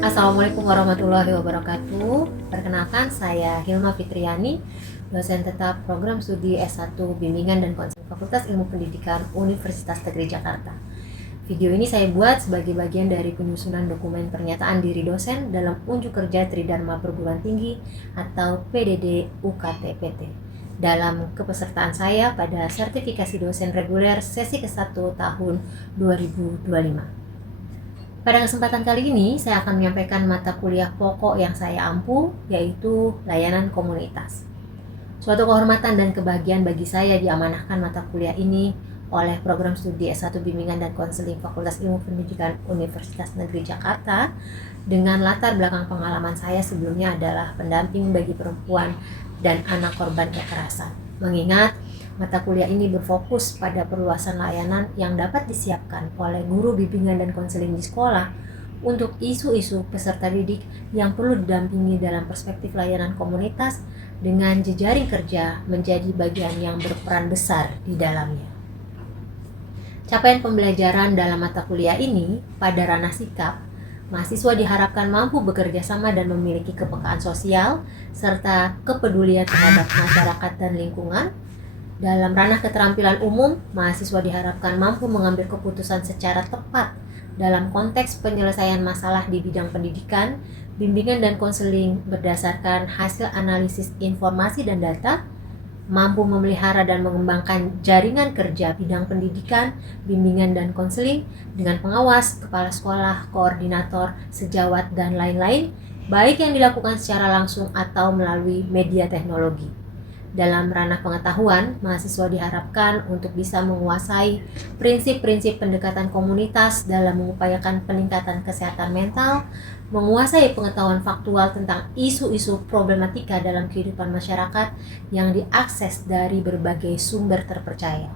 Assalamualaikum warahmatullahi wabarakatuh. Perkenalkan, saya Hilma Fitriani, dosen tetap program studi S1 Bimbingan dan Konseling Fakultas Ilmu Pendidikan Universitas Negeri Jakarta. Video ini saya buat sebagai bagian dari penyusunan dokumen pernyataan diri dosen dalam unjuk kerja Tridharma Perguruan Tinggi atau PDD UKT-PT dalam kepesertaan saya pada sertifikasi dosen reguler sesi ke-1 tahun 2025. Pada kesempatan kali ini, saya akan menyampaikan mata kuliah pokok yang saya ampu, yaitu layanan komunitas. Suatu kehormatan dan kebahagiaan bagi saya diamanahkan mata kuliah ini oleh program studi S1 Bimbingan dan Konseling Fakultas Ilmu Pendidikan Universitas Negeri Jakarta dengan latar belakang pengalaman saya sebelumnya adalah pendamping bagi perempuan dan anak korban kekerasan. Mengingat mata kuliah ini berfokus pada perluasan layanan yang dapat disiapkan oleh guru bimbingan dan konseling di sekolah untuk isu-isu peserta didik yang perlu didampingi dalam perspektif layanan komunitas dengan jejaring kerja menjadi bagian yang berperan besar di dalamnya. Capaian pembelajaran dalam mata kuliah ini pada ranah sikap, mahasiswa diharapkan mampu bekerja sama dan memiliki kepekaan sosial serta kepedulian terhadap masyarakat dan lingkungan. Dalam ranah keterampilan umum, mahasiswa diharapkan mampu mengambil keputusan secara tepat dalam konteks penyelesaian masalah di bidang pendidikan, bimbingan dan konseling berdasarkan hasil analisis informasi dan data, mampu memelihara dan mengembangkan jaringan kerja bidang pendidikan, bimbingan dan konseling dengan pengawas, kepala sekolah, koordinator, sejawat, dan lain-lain, baik yang dilakukan secara langsung atau melalui media teknologi. Dalam ranah pengetahuan, mahasiswa diharapkan untuk bisa menguasai prinsip-prinsip pendekatan komunitas dalam mengupayakan peningkatan kesehatan mental, menguasai pengetahuan faktual tentang isu-isu problematika dalam kehidupan masyarakat yang diakses dari berbagai sumber terpercaya.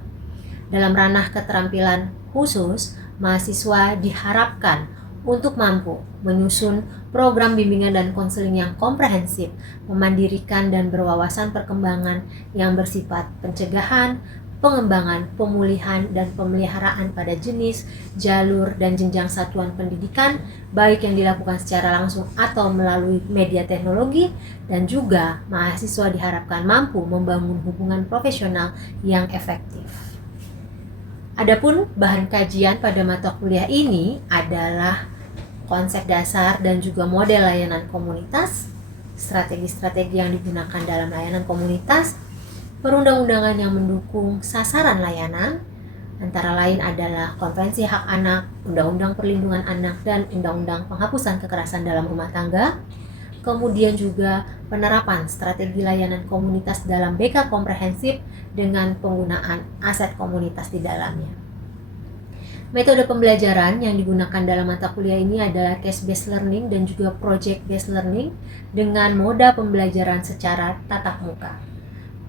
Dalam ranah keterampilan khusus, mahasiswa diharapkan untuk mampu menyusun program bimbingan dan konseling yang komprehensif, memandirikan dan berwawasan perkembangan yang bersifat pencegahan, pengembangan, pemulihan, dan pemeliharaan pada jenis, jalur, dan jenjang satuan pendidikan, baik yang dilakukan secara langsung atau melalui media teknologi, dan juga mahasiswa diharapkan mampu membangun hubungan profesional yang efektif. Adapun bahan kajian pada mata kuliah ini adalah konsep dasar dan juga model layanan komunitas, strategi-strategi yang digunakan dalam layanan komunitas, perundang-undangan yang mendukung sasaran layanan, antara lain adalah Konvensi Hak Anak, Undang-Undang Perlindungan Anak, dan Undang-Undang Penghapusan Kekerasan dalam Rumah Tangga, kemudian juga penerapan strategi layanan komunitas dalam BK komprehensif dengan penggunaan aset komunitas di dalamnya. Metode pembelajaran yang digunakan dalam mata kuliah ini adalah case-based learning dan juga project-based learning dengan moda pembelajaran secara tatap muka.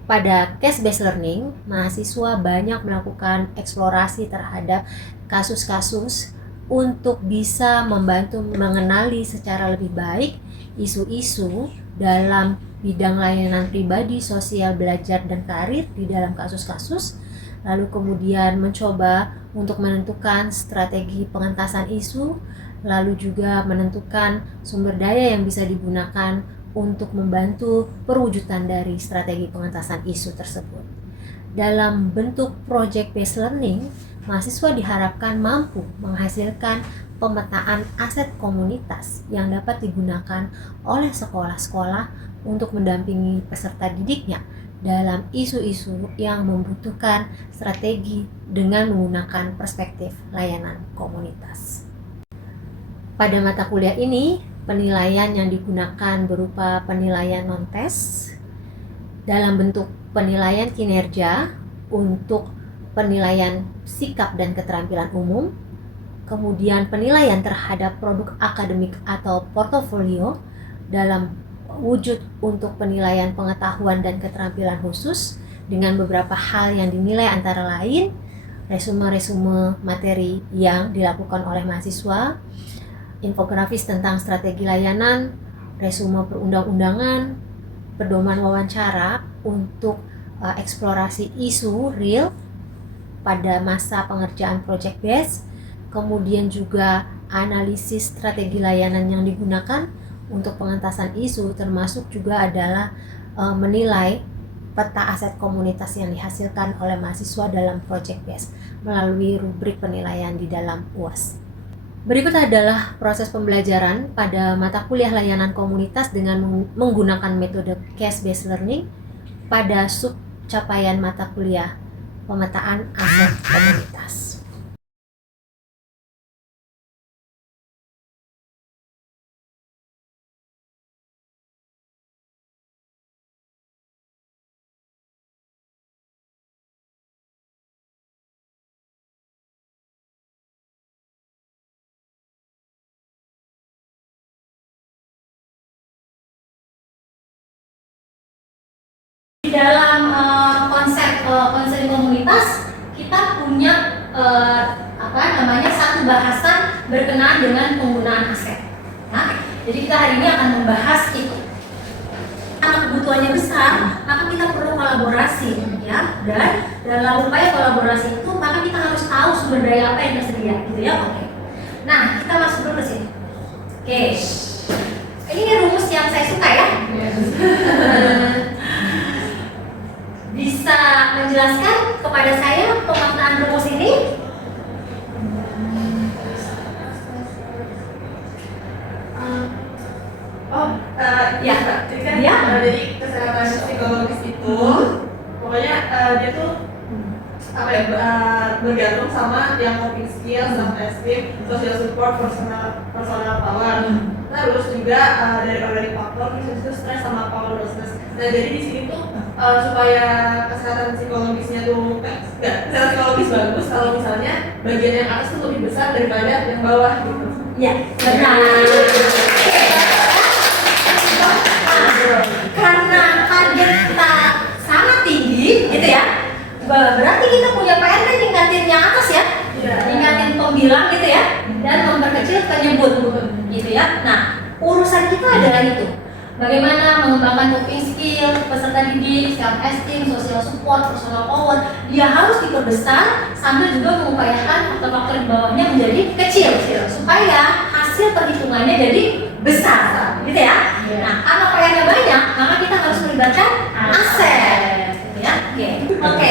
Pada case-based learning, mahasiswa banyak melakukan eksplorasi terhadap kasus-kasus untuk bisa membantu mengenali secara lebih baik isu-isu dalam bidang layanan pribadi, sosial, belajar, dan karir di dalam kasus-kasus, lalu kemudian mencoba untuk menentukan strategi pengentasan isu, lalu juga menentukan sumber daya yang bisa digunakan untuk membantu perwujudan dari strategi pengentasan isu tersebut. Dalam bentuk project-based learning, mahasiswa diharapkan mampu menghasilkan pemetaan aset komunitas yang dapat digunakan oleh sekolah-sekolah untuk mendampingi peserta didiknya dalam isu-isu yang membutuhkan strategi dengan menggunakan perspektif layanan komunitas. Pada mata kuliah ini, penilaian yang digunakan berupa penilaian non-tes dalam bentuk penilaian kinerja untuk penilaian sikap dan keterampilan umum, kemudian penilaian terhadap produk akademik atau portofolio dalam wujud untuk penilaian pengetahuan dan keterampilan khusus dengan beberapa hal yang dinilai antara lain resume materi yang dilakukan oleh mahasiswa, infografis tentang strategi layanan, resume perundang-undangan, pedoman wawancara untuk eksplorasi isu real pada masa pengerjaan project base, kemudian juga analisis strategi layanan yang digunakan untuk pengentasan isu, termasuk juga adalah menilai peta aset komunitas yang dihasilkan oleh mahasiswa dalam project base melalui rubrik penilaian di dalam UAS. Berikut adalah proses pembelajaran pada mata kuliah layanan komunitas dengan menggunakan metode case-based learning pada sub capaian mata kuliah pemetaan aset komunitas. Di dalam konsep konseling komunitas kita punya satu bahasan berkenaan dengan penggunaan aset. Nah, jadi kita hari ini akan membahas itu. Karena kebutuhannya besar, maka kita perlu kolaborasi, ya. Dan dalam upaya kolaborasi itu, maka kita harus tahu sumber daya apa yang tersedia, gitu ya. Oke. Nah, kita masuk dulu ke sini. Oke. Ini rumus yang saya suka ya. Bisa menjelaskan kepada saya pemaknaan rumus ini? Jadi kesehatan psikologis itu pokoknya dia tuh bergantung sama yang coping skill, self esteem, social support, personal power. Terus juga dari organic faktor itu stres sama powerlessness. Nah jadi di sini tuh supaya kesehatan psikologisnya tuh kesehatan psikologis bagus kalau misalnya bagian yang atas tuh lebih besar daripada yang bawah gitu. Ya, benar. Karena target kita sangat tinggi, gitu ya. Berarti kita punya PR kan ningkatin yang atas ya, ningkatin pembilang gitu ya, dan memperkecil penyebut, gitu ya. Nah, urusan kita adalah itu. Bagaimana mengembangkan coping skill, peserta didik, self esteem, social support, personal power. Dia harus diperbesar sambil juga mengupayakan faktor-faktor di bawahnya menjadi kecil supaya hasil perhitungannya jadi besar, gitu ya. Nah, karena PR-nya banyak, maka kita harus melibatkan aset, gitu ya. Oke.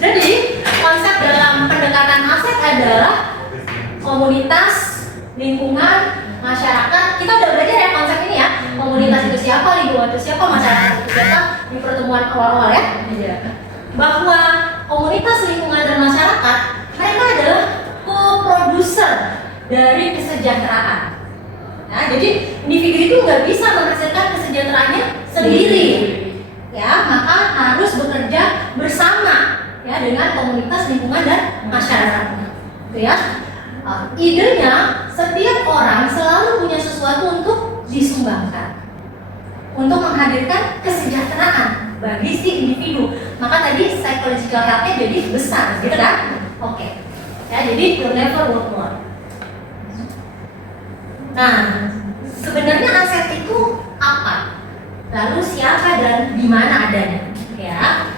Jadi konsep dalam pendekatan aset adalah komunitas, lingkungan, masyarakat. Kita udah belajar ya konsep ini ya. Komunitas itu siapa, lingkungan itu siapa, masyarakat itu siapa di pertemuan awal-awal ya. Bahwa komunitas, lingkungan, dan masyarakat mereka adalah co-producer dari kesejahteraan. Nah, jadi individu itu nggak bisa menghasilkan kesejahteraannya sendiri, ya, maka harus bekerja bersama, ya, dengan komunitas, lingkungan, dan masyarakat, gitu ya. Idenya setiap orang selalu punya sesuatu untuk disumbangkan, untuk menghadirkan kesejahteraan bagi si individu. Maka tadi psychological health-nya jadi besar, gitu kan? Oke. Ya, jadi you'll never work more. Nah, sebenarnya aset itu apa? Lalu siapa dan di mana adanya? Ya.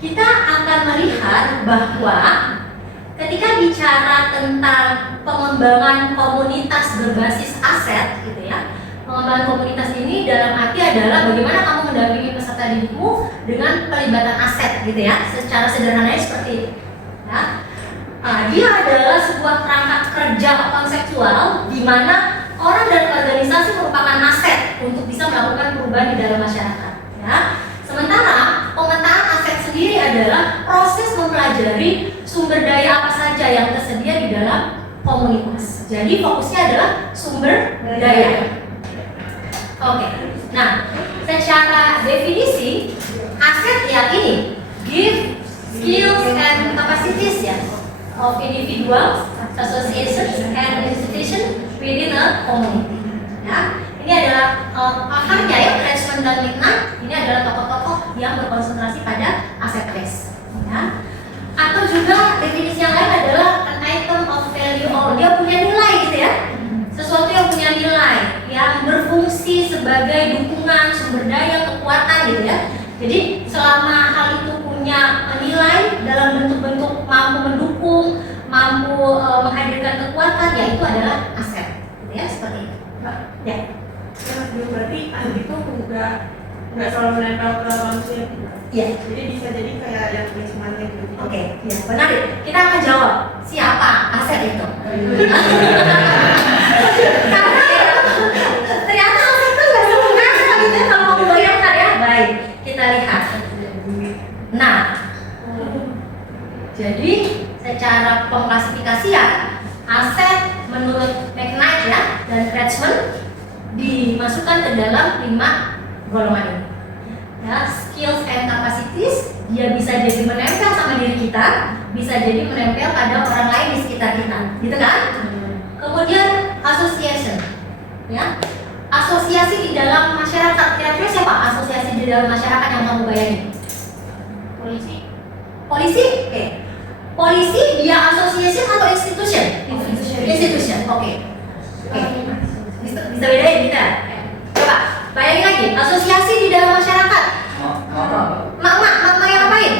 Kita akan melihat bahwa ketika bicara tentang pengembangan komunitas berbasis aset, gitu ya. Pengembangan komunitas ini dalam arti adalah bagaimana kamu mendampingi peserta didikmu dengan pelibatan aset, gitu ya. Secara sederhananya seperti itu. Ya. Dia adalah sebuah perangkat kerja konseptual di mana orang dan organisasi merupakan aset untuk bisa melakukan perubahan di dalam masyarakat. Ya. Sementara pemetaan aset sendiri adalah proses mempelajari sumber daya apa saja yang tersedia di dalam komunitas. Jadi fokusnya adalah sumber daya. Oke. Nah, secara definisi aset ya ini give, skills, and capacities ya of individuals, associations, and institutions within a community. Ya, ini adalah akarnya ya, Frenchman dan Lickman. Ini adalah tokoh-tokoh yang berkonsentrasi pada aset base. Ya. Atau juga definisi yang lain adalah an item of value or dia punya nilai gitu ya, sesuatu yang punya nilai, yang berfungsi sebagai dukungan, sumber daya, kekuatan gitu ya. Jadi selama hal itu punya nilai dalam bentuk-bentuk mampu mendukung, mampu selalu nempel ke manusia. Iya. Jadi bisa jadi kayak yang lingkungannya gitu. Oke, ya menarik. Kita akan jawab siapa aset itu. Karena ternyata aset itu nggak semudah gitu ya kalau mau bayangkan ya. Baik, kita lihat. Nah, jadi secara pengklasifikasian aset menurut McKnight ya dan Kretschmann dimasukkan ke dalam 5 golongan ini. Ya, skills and capacities dia bisa jadi menempel sama diri kita, bisa jadi menempel pada orang lain di sekitar kita, gitu kan? Kemudian association, ya, asosiasi di dalam masyarakat. Kira-kira siapa asosiasi di dalam masyarakat yang kamu bayangin? Polisi. Polisi? Oke. Polisi dia association atau institution? Institution. Oke. Bisa bedain kita? Coba bayangin lagi, asosiasi di dalam masyarakat. Mak yang ngapain?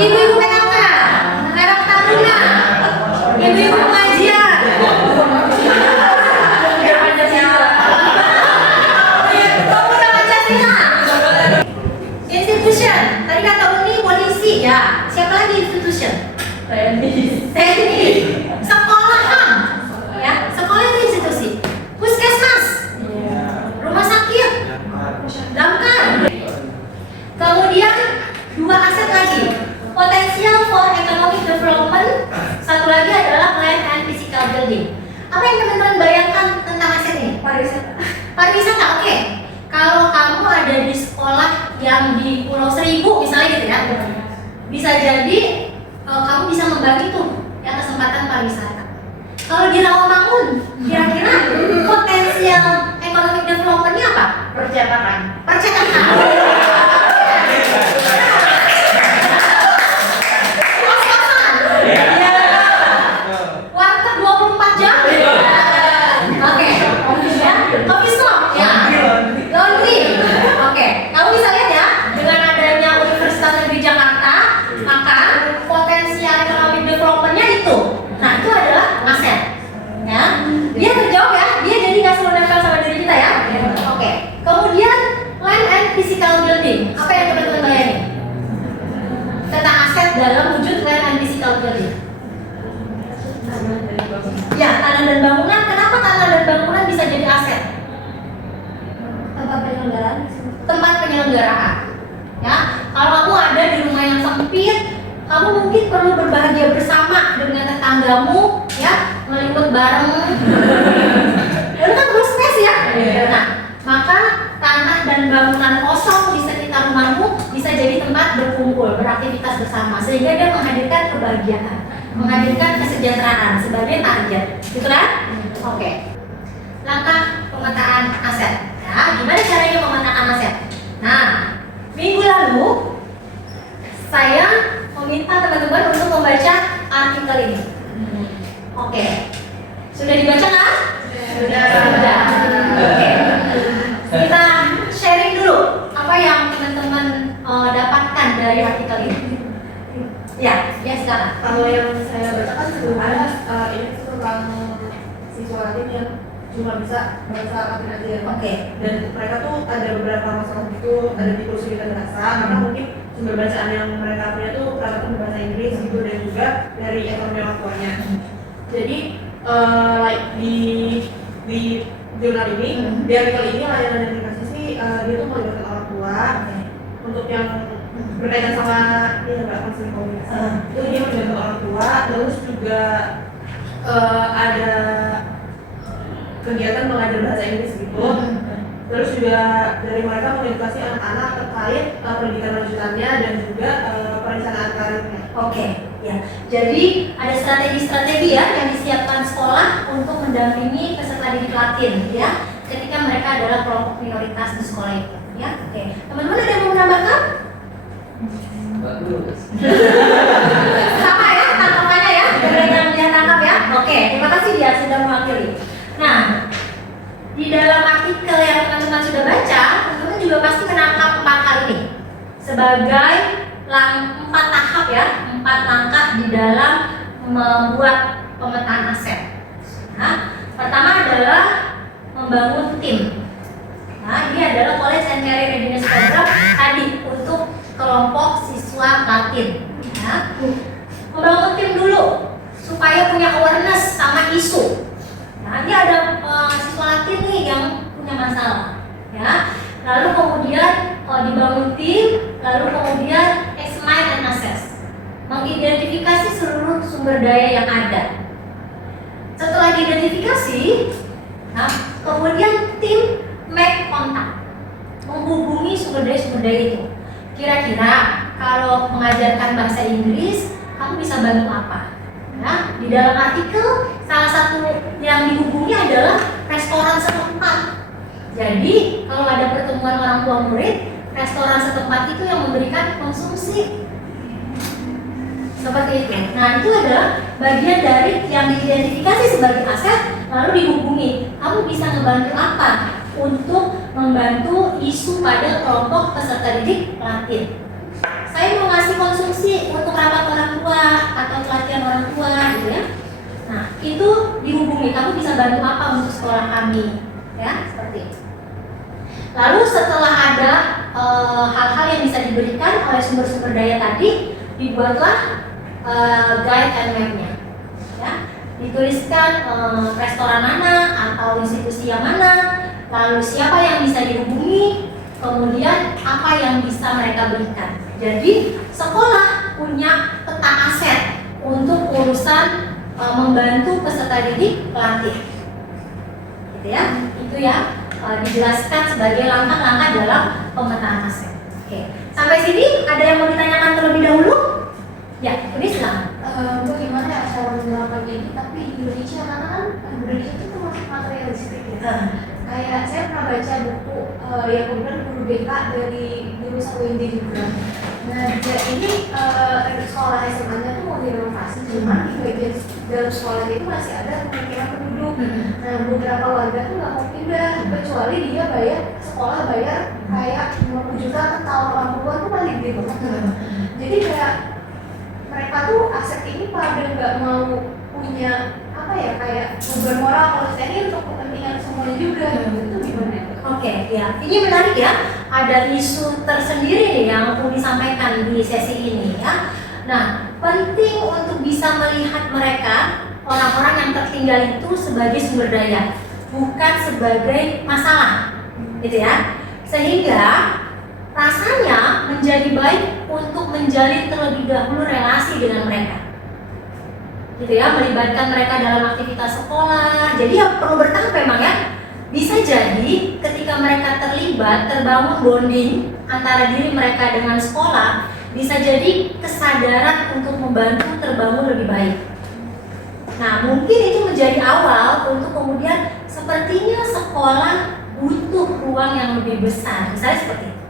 Ibu-ibu PKK, Karang Taruna, ibu-ibu pengajian. Pemuda Pancasila. Institution. Tadi kata Uni polisi ya. Siapa lagi institution? TNI. Sekolahan. Ya, sekolah itu institusi. Puskesmas. Rumah sakit. Damkar. Kemudian 2 aset lagi, potential for economic development. Satu lagi adalah land and physical building. Apa yang teman-teman bayangkan tentang aset ini? Pariwisata. Pariwisata, oke. Kalau kamu ada di sekolah yang di Pulau Seribu misalnya gitu ya, bisa jadi kamu bisa membagi tuh ya kesempatan pariwisata. Kalau di Rawamangun, kira-kira potensial economic development-nya apa? Percetakan. Percetakan. Warteg 24 jam. Oke. Ya, coffee shop ya. Laundry. Oke. Kamu bisa lihat ya, dengan adanya Universitas Negeri Jakarta, maka potensial economic development-nya itu. Nah, itu adalah aset. Ya. Dia terjawab ya, dia jadi nggak selalu nempel sama diri kita ya. Oke. Kemudian land and physical building. Apa yang teman-teman bayangin? Tentang aset dalam wujud land and physical building. Ya, tanah dan bangunan. Kenapa tanah dan bangunan bisa jadi aset? Tempat penyelenggaraan. Tempat penyelenggaraan. Ya, kalau kamu ada di rumah yang sempit, kamu mungkin perlu berbahagia bersama dengan tetanggamu, ya, meliput bareng. Itu kan perlu space ya. Nah, maka tanah dan bangunan kosong di sekitar rumahmu bisa jadi tempat berkumpul, beraktivitas bersama, sehingga dia menghadirkan kebahagiaan, menghadirkan kesejahteraan sebagai target, gitu kan? Oke. Langkah pemetaan aset. Ya, gimana caranya memetakan aset? Nah, minggu lalu saya meminta teman-teman untuk membaca artikel ini. Oke. Sudah dibaca kan? Sudah. Oke. Kita sharing dulu apa yang teman-teman dapatkan dari artikel ini. Ya silakan. Kalau yang saya bacakan sebelumnya ini tentang siswa latin yang cuma bisa bahasa Latin aja. Oke. Dan mereka tuh ada beberapa masalah gitu, ada di kesulitan bahasa karena mungkin sumber bacaan yang mereka punya tuh rata-rata berbahasa Inggris gitu, dan juga dari ekonomi orang tuanya. Jadi like di jurnal ini, di artikel ini layanan yang dikasih sih dia tuh melibatkan orang tua untuk yang berkaitan sama nggak konseling komunikasi. Itu dia melibatkan orang tua, terus juga ada kegiatan mengajar bahasa Inggris gitu. Terus juga dari mereka mengedukasi anak-anak terkait pendidikan lanjutannya dan juga perencanaan karirnya. Oke, ya. Jadi ada strategi-strategi ya yang disiapkan sekolah untuk mendampingi peserta didik Latin ya, ketika mereka adalah kelompok minoritas di sekolah itu. Ya, oke. Teman-teman ada yang mau menambahkan? Bagus. Sama ya, tangkapannya ya, dari yang dia tangkap ya. Oke, terima kasih dia sudah mewakili. Nah, di dalam artikel yang teman-teman sudah baca, teman-teman juga pasti menangkap 4 hal ini sebagai 4 tahap ya, 4 langkah di dalam membuat pemetaan aset. Nah, pertama adalah membangun tim. Nah, ini adalah College and Career Readiness Program tadi untuk kelompok siswa Latin. Ya. Membangun tim dulu supaya punya awareness sama isu. Nah, ini ada siswa Latin nih yang punya masalah. Ya. Lalu kemudian dibangun tim, lalu kemudian examine and assess, mengidentifikasi seluruh sumber daya yang ada. Setelah diidentifikasi, nah, kemudian tim make contact, menghubungi sumber daya itu. Kira-kira kalau mengajarkan bahasa Inggris, kamu bisa bantu apa? Nah, di dalam artikel salah satu yang dihubungi adalah restoran setempat. Jadi kalau ada pertemuan orang tua murid, restoran setempat itu yang memberikan konsumsi. Seperti itu. Nah, itu adalah bagian dari yang diidentifikasi sebagai aset, lalu dihubungi. Kamu bisa ngebantu apa untuk membantu isu pada kelompok peserta didik Latin? Saya mau ngasih konsumsi untuk rapat orang tua atau pelatihan orang tua, gitu ya. Nah, itu dihubungi. Kamu bisa bantu apa untuk sekolah kami? Ya, seperti itu. Lalu setelah ada hal-hal yang bisa diberikan oleh sumber-sumber daya tadi, dibuatlah guide and map-nya. Ya, dituliskan restoran mana atau institusi yang mana, lalu siapa yang bisa dihubungi, kemudian apa yang bisa mereka berikan. Jadi sekolah punya peta aset untuk urusan membantu peserta didik pelatih. Gitu ya, itu ya. Dijelaskan sebagai langkah-langkah dalam pemetaan aset. Oke, sampai sini ada yang mau ditanyakan terlebih dahulu? Ya, ini silakan. Bagaimana ya cara menerapkannya ini? Tapi di Indonesia karena kan Indonesia itu termasuk materialistik ya. Kayak saya pernah baca buku yang kemudian guru BK dari jurusan UND juga. Nah, dia ini sekolah SMA-nya tuh mau direnovasi, cuma di bagian dalam sekolah itu masih ada pemukiman penduduk. Nah, beberapa warga tuh nggak mau pindah, kecuali dia sekolah bayar kayak 50 juta ke tahun orang tua tuh balik gitu. Jadi kayak mereka tuh aset ini pada nggak mau punya apa ya, kayak beban moral kalau saya ini untuk kepentingan semuanya juga. Itu gimana ya? Oke, ya, ini menarik ya. Ada isu tersendiri nih yang mau disampaikan di sesi ini ya. Nah, penting untuk bisa melihat mereka orang-orang yang tertinggal itu sebagai sumber daya, bukan sebagai masalah, gitu ya. Sehingga rasanya menjadi baik untuk menjalin terlebih dahulu relasi dengan mereka, gitu ya, melibatkan mereka dalam aktivitas sekolah. Jadi ya perlu bertahap memang ya. Bisa jadi ketika mereka terlibat, terbangun bonding antara diri mereka dengan sekolah, bisa jadi kesadaran untuk membantu terbangun lebih baik. Nah, mungkin itu menjadi awal untuk kemudian sepertinya sekolah butuh ruang yang lebih besar, misalnya seperti itu.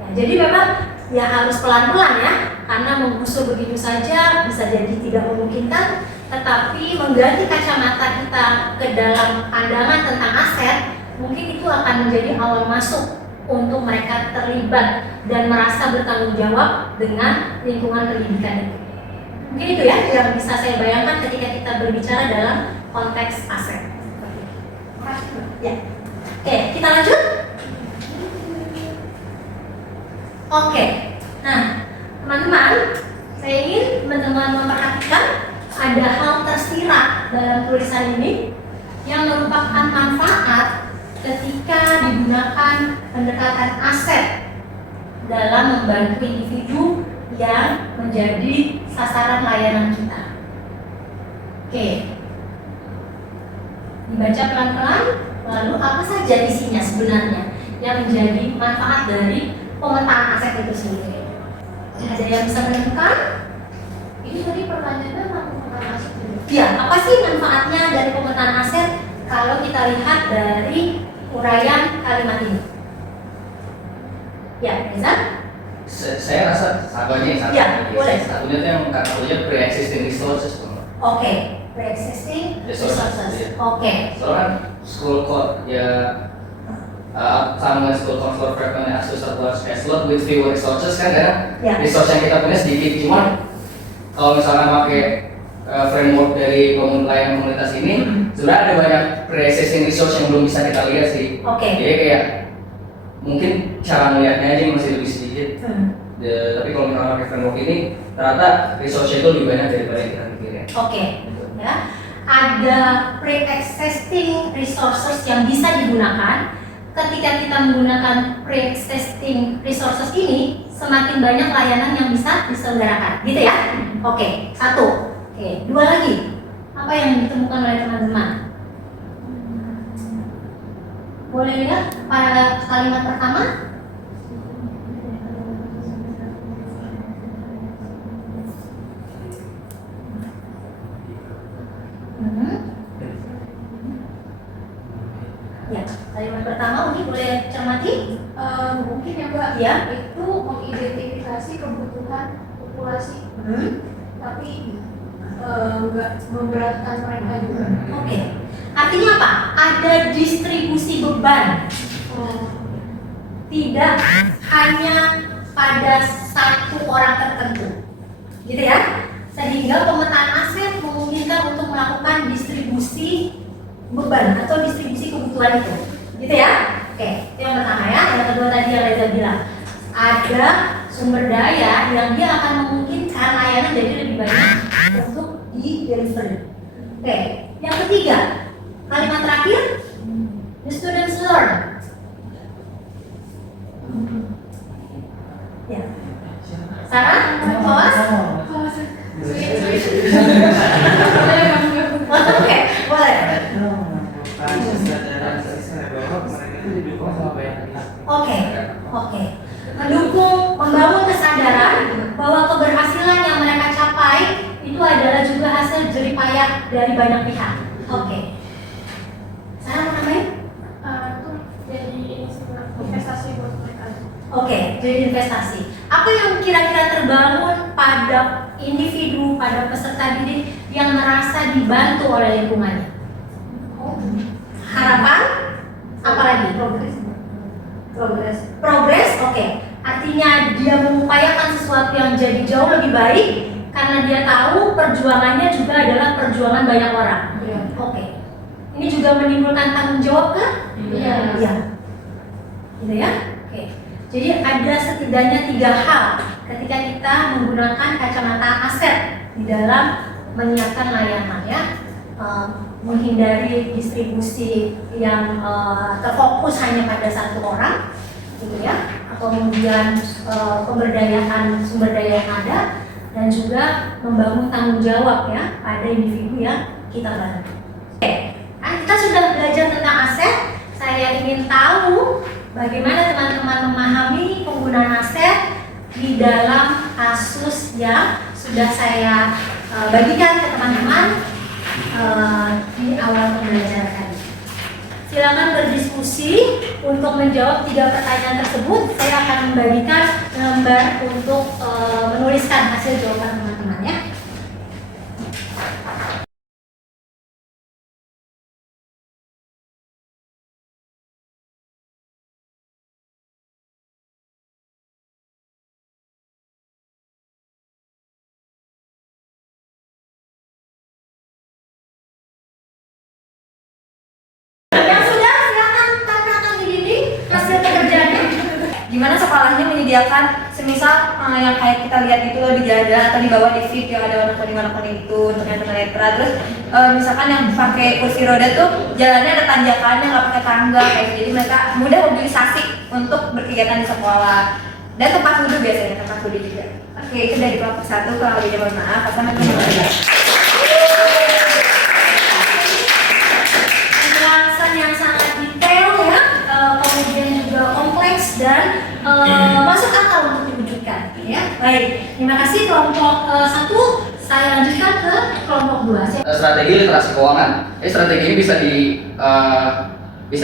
Ya, jadi memang ya harus pelan-pelan ya, karena menggusur begitu saja bisa jadi tidak memungkinkan. Tetapi mengganti kacamata kita ke dalam pandangan tentang aset, mungkin itu akan menjadi awal masuk untuk mereka terlibat dan merasa bertanggung jawab dengan lingkungan pendidikan itu. Mungkin itu ya yang bisa saya bayangkan ketika kita berbicara dalam konteks aset. Ya. Oke, kita lanjut. Oke. Nah, teman-teman, saya ingin teman-teman memperhatikan ada hal tersirat dalam tulisan ini yang merupakan manfaat ketika digunakan pendekatan aset dalam membantu individu yang menjadi sasaran layanan kita. Oke, dibaca pelan-pelan. Lalu apa saja isinya sebenarnya yang menjadi manfaat dari pemetaan aset itu sendiri? Ada yang bisa menentukan? Ini tadi pertanyaannya tentang pemetaan aset. Ya, apa sih manfaatnya dari pemetaan aset kalau kita lihat dari uraian kalimat ini? Ya, Reza? Saya rasa satunya Ya, boleh. satunya itu yang katanya pre-existing resources. Oke, pre-existing resources. Oke. Soalnya school code ya sama school code for frequently asked to support as lot with fewer resources kan Ya. resource yang kita punya sedikit, cuman kalau misalnya pakai framework dari layanan komunitas ini, sebenarnya ada banyak pre-existing resource yang belum bisa kita lihat sih. Oke. Jadi kayak mungkin cara melihatnya aja yang masih lebih sedikit. Tapi kalau misalnya pakai framework ini ternyata resource itu lebih banyak daripada yang kita pikirin. Oke, ya. Ada pre-existing resources yang bisa digunakan. Ketika kita menggunakan pre-existing resources ini, semakin banyak layanan yang bisa diselenggarakan, gitu ya? Oke, satu. Oke, dua lagi. Apa yang ditemukan oleh teman-teman? Boleh lihat pada kalimat pertama? Ya, kalimat pertama Uni boleh cermati? Mungkin ya Mbak, Ya. itu mengidentifikasi kebutuhan populasi, tapi nggak memberatkan mereka juga. Oke. Artinya apa? Ada distribusi beban. Tidak hanya pada satu orang tertentu. Gitu ya? Sehingga pemetaan aset memungkinkan untuk melakukan distribusi beban atau distribusi kebutuhan itu. Gitu ya? Oke, itu yang pertama ya. Yang kedua tadi yang Reza bilang, ada sumber daya yang dia akan memungkinkan layanan jadi lebih banyak untuk di delivery. Oke, yang ketiga, kalimat terakhir, the students learn. Ya. Sarah, Thomas? Oke, boleh. Oke. Mendukung, membangun kesadaran bahwa keberhasilan yang mereka capai itu adalah juga hasil jeripayah dari banyak pihak. Oke. Sarah mau nambahin? Itu jadi ini sebuah investasi buat mereka. Oke, jadi investasi. Apa yang kira-kira terbangun pada individu, pada peserta didik yang merasa dibantu oleh lingkungannya? Harapan? Apalagi? Progres, oke. Artinya dia mengupayakan sesuatu yang jadi jauh lebih baik karena dia tahu perjuangannya juga adalah perjuangan banyak orang. Oke. Ini juga menimbulkan tanggung jawab kan? Iya. Iya. Gitu ya? Oke. Jadi ada setidaknya 3 hal ketika kita menggunakan kacamata aset di dalam menyiapkan layanan ya. Menghindari distribusi yang terfokus hanya pada satu orang, gitu ya, atau kemudian pemberdayaan sumber daya yang ada, dan juga membangun tanggung jawab ya pada individu yang kita bantu. Oke, nah, kita sudah belajar tentang aset. Saya ingin tahu bagaimana teman-teman memahami penggunaan aset di dalam kasus yang sudah saya bagikan ke teman-teman di awal pembelajaran tadi. Silakan berdiskusi untuk menjawab 3 pertanyaan tersebut. Saya akan membagikan lembar untuk menuliskan hasil jawaban teman-teman ya. Gimana sekolahnya menyediakan semisal yang kayak kita lihat itu di jalan atau di bawah di feed yang ada warna kuning itu untuk yang tunanetra, terus misalkan yang pakai kursi roda tuh jalannya ada tanjakannya nggak pakai tangga kayak gitu. Jadi mereka mudah mobilisasi untuk berkegiatan di sekolah dan tempat duduk biasanya tempat duduk juga. Oke, itu dari kelompok 1. Kalau lebih mohon maaf, assalamualaikum. Penjelasan yang sangat detail ya, kemudian juga kompleks dan masuk akal untuk diwujudkan ya. Baik, terima kasih kelompok 1. Saya lanjutkan ke kelompok 2. Strategi literasi keuangan. Strategi ini bisa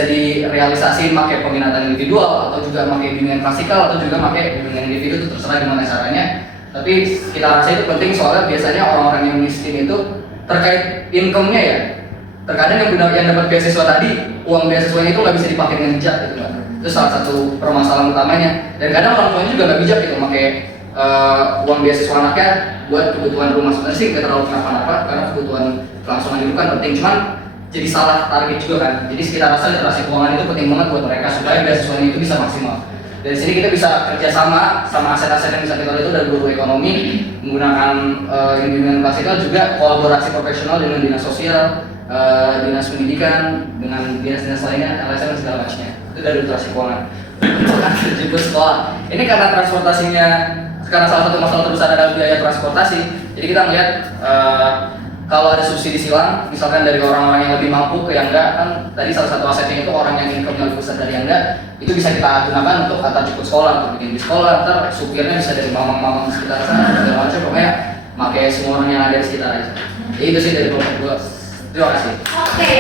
direalisasi pakai peminatan individual atau juga pakai bimbingan klasikal atau juga pakai bimbingan individu, itu terserah gimana caranya. Tapi kita rasa itu penting soalnya biasanya orang-orang yang miskin itu terkait income-nya ya. Terkadang yang dapat beasiswa tadi, uang beasiswanya itu nggak bisa dipakai dengan bijak gitu kan. Itu salah satu permasalahan utamanya. Dan kadang orang tuanya juga nggak bijak gitu pakai uang beasiswa anaknya buat kebutuhan rumah. Sebenarnya sih nggak terlalu kenapa-napa karena kebutuhan kelangsungan hidup kan penting. Cuman jadi salah target juga kan. Jadi kita rasa literasi keuangan itu penting banget buat mereka supaya beasiswanya itu bisa maksimal. Dari sini kita bisa kerjasama sama aset-aset yang bisa kita lihat itu dari guru ekonomi menggunakan bimbingan klasikal, juga kolaborasi profesional dengan dinas sosial, dinas pendidikan, dengan dinas-dinas lainnya, LSM dan segala macamnya. Itu dari literasi keuangan. Jemput sekolah. Ini karena transportasinya, karena salah satu masalah terbesar adalah biaya transportasi. Jadi kita melihat kalau ada subsidi silang, misalkan dari orang-orang yang lebih mampu ke yang enggak, kan tadi salah satu asetnya itu orang yang income-nya lebih besar dari yang enggak, itu bisa kita gunakan untuk antar jemput sekolah, untuk bikin di sekolah, ntar supirnya bisa dari mamang-mamang sekitar sana, segala macam, pokoknya pakai semua orang yang ada di sekitar aja. Jadi itu sih dari kelompok gua. Terima kasih. Oke.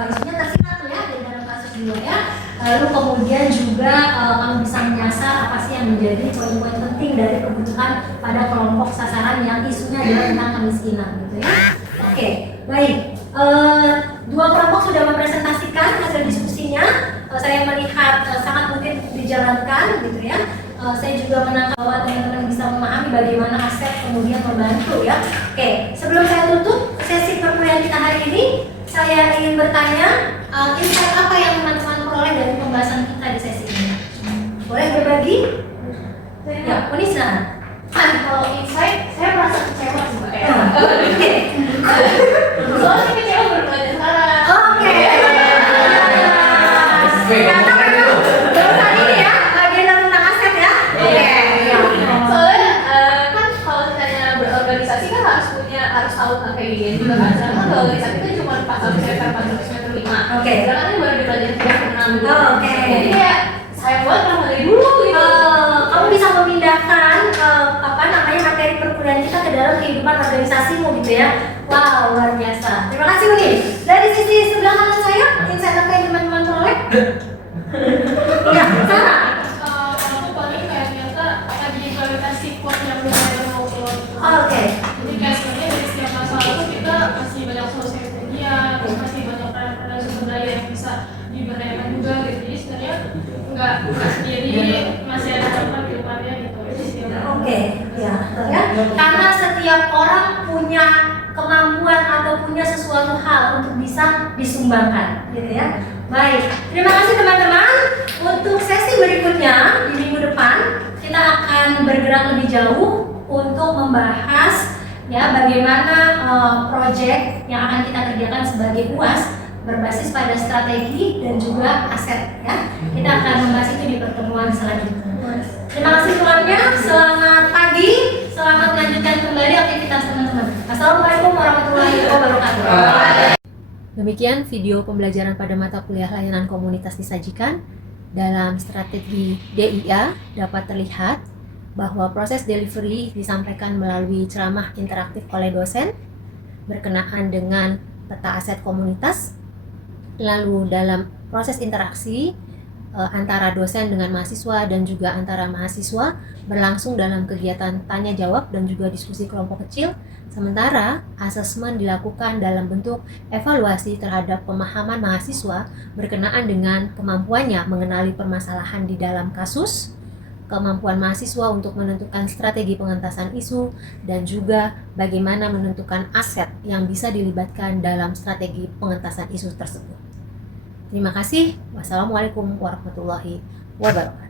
Isinya tersingkat tuh ya dari dalam kasus dua ya. Lalu kemudian juga kamu bisa menyasar apa sih yang menjadi poin-poin penting dari kebutuhan pada kelompok sasaran yang isunya adalah tentang kemiskinan gitu ya. Oke, baik. Dua kelompok sudah mempresentasikan hasil diskusinya. Saya melihat sangat mungkin dijalankan gitu ya. Saya juga menangkap bahwa teman-teman bisa memahami bagaimana aset kemudian membantu ya. Oke, sebelum saya tutup sesi perkuliahan kita hari ini, saya ingin bertanya insight apa yang teman-teman peroleh dari pembahasan kita di sesi ini. Boleh berbagi? Ya, Unisa. Kalau insight, saya merasa kecewa sih Mbak. Oke. Soalnya kecewa baru belajar sekarang. Oke. Karena memang baru tadi nih ya, agenda tentang aset ya. Oke. Soalnya kan kalau misalnya berorganisasi kan harus tahu tentang kayak gini juga kan. Sedangkan kalau organisasi itu cuma pasal semester 4 semester 5. Oke. Sedangkan ini baru belajar 36 gitu. Oke. Jadi ya sayang banget kalau dari dulu gitu. Kamu bisa memindahkan materi perkuliahan kita ke dalam kehidupan organisasimu gitu ya. Wow, luar biasa. Terima kasih Uni. Dari sisi sebelah kanan saya, insight apa yang teman-teman peroleh? Ya, Sarah. Aku paling kayak ternyata akan diimplementasi quote yang benar-benar mau keluar. Oke. Jadi kayak sebenarnya dari setiap masalah itu kita masih banyak solusi media, terus masih banyak peran-peran sumber daya yang bisa diberdayakan juga gitu. Jadi sebenarnya nggak sendiri, masih ada harapan ke depannya gitu. Oke, ya. Karena setiap orang punya kemampuan atau punya sesuatu hal untuk bisa disumbangkan, gitu ya. Baik, terima kasih teman-teman. Untuk sesi berikutnya di minggu depan kita akan bergerak lebih jauh untuk membahas ya bagaimana proyek yang akan kita kerjakan sebagai UAS berbasis pada strategi dan juga aset ya. Kita akan membahas itu di pertemuan selanjutnya. Terima kasih semuanya. Selamat pagi. Selamat melanjutkan kembali aktivitas teman-teman. Assalamualaikum warahmatullahi wabarakatuh. Demikian video pembelajaran pada mata kuliah layanan komunitas disajikan. Dalam strategi DIA dapat terlihat bahwa proses delivery disampaikan melalui ceramah interaktif oleh dosen berkenaan dengan peta aset komunitas. Lalu dalam proses interaksi antara dosen dengan mahasiswa dan juga antara mahasiswa berlangsung dalam kegiatan tanya jawab dan juga diskusi kelompok kecil, sementara asesmen dilakukan dalam bentuk evaluasi terhadap pemahaman mahasiswa berkenaan dengan kemampuannya mengenali permasalahan di dalam kasus, kemampuan mahasiswa untuk menentukan strategi pengentasan isu, dan juga bagaimana menentukan aset yang bisa dilibatkan dalam strategi pengentasan isu tersebut. Terima kasih. Wassalamualaikum warahmatullahi wabarakatuh.